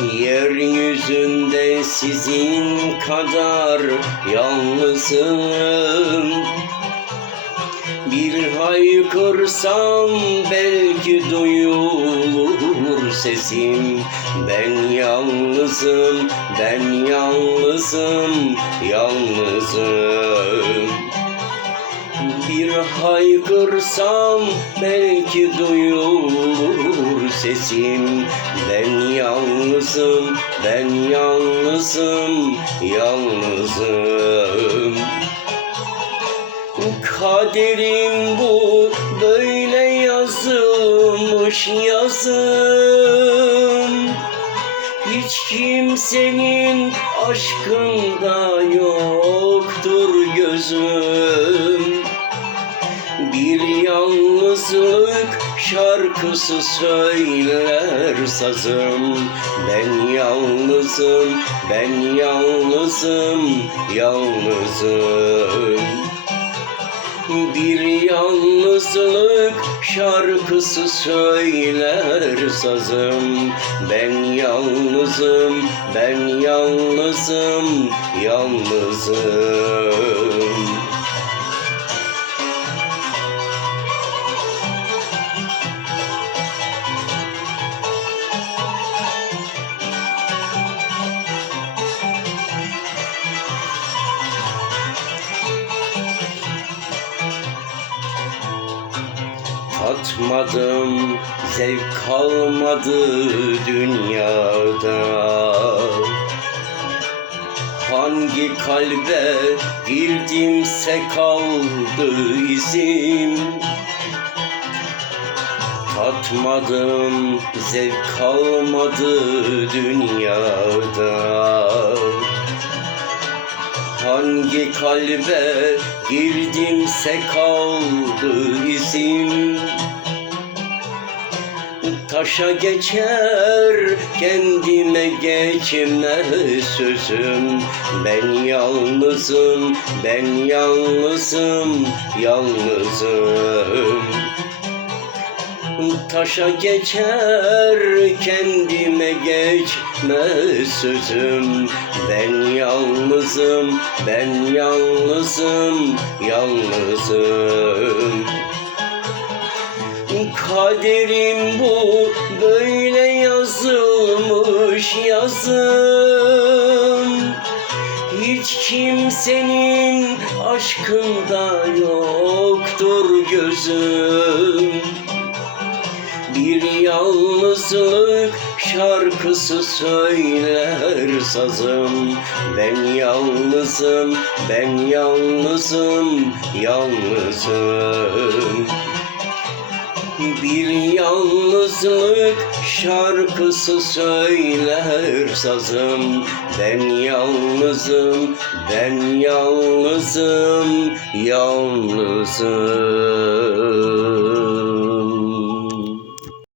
Yeryüzünde sizin kadar yalnızım. Bir haykırsam belki duyulur sesim. Ben yalnızım, ben yalnızım, yalnızım. Bir haykırsam belki duyulur sesim Ben yalnızım, ben yalnızım, yalnızım. Kaderim bu böyle yazılmış yazım. Hiç kimsenin aşkında şarkısı söyler sazım. Ben yalnızım, ben yalnızım, yalnızım. Bir yalnızlık şarkısı söyler sazım. Ben yalnızım, ben yalnızım, yalnızım Tatmadım, zevk kalmadı dünyada. Hangi kalbe girdimse kaldı izim. Tatmadım, zevk kalmadı dünyada Hangi kalbe girdimse kaldı izim Taşa geçer kendime geçmez sözüm. Ben yalnızım, ben yalnızım, yalnızım Taşa geçer kendime geçmez sözüm. Ben yalnızım, ben yalnızım, yalnızım. Kaderim bu böyle yazılmış yazım. Hiç kimsenin aşkında yoktur gözüm yalnızlık şarkısı söyler sazım. Ben yalnızım, ben yalnızım, yalnızım. Bir yalnızlık şarkısı söyler sazım. Ben yalnızım, ben yalnızım, yalnızım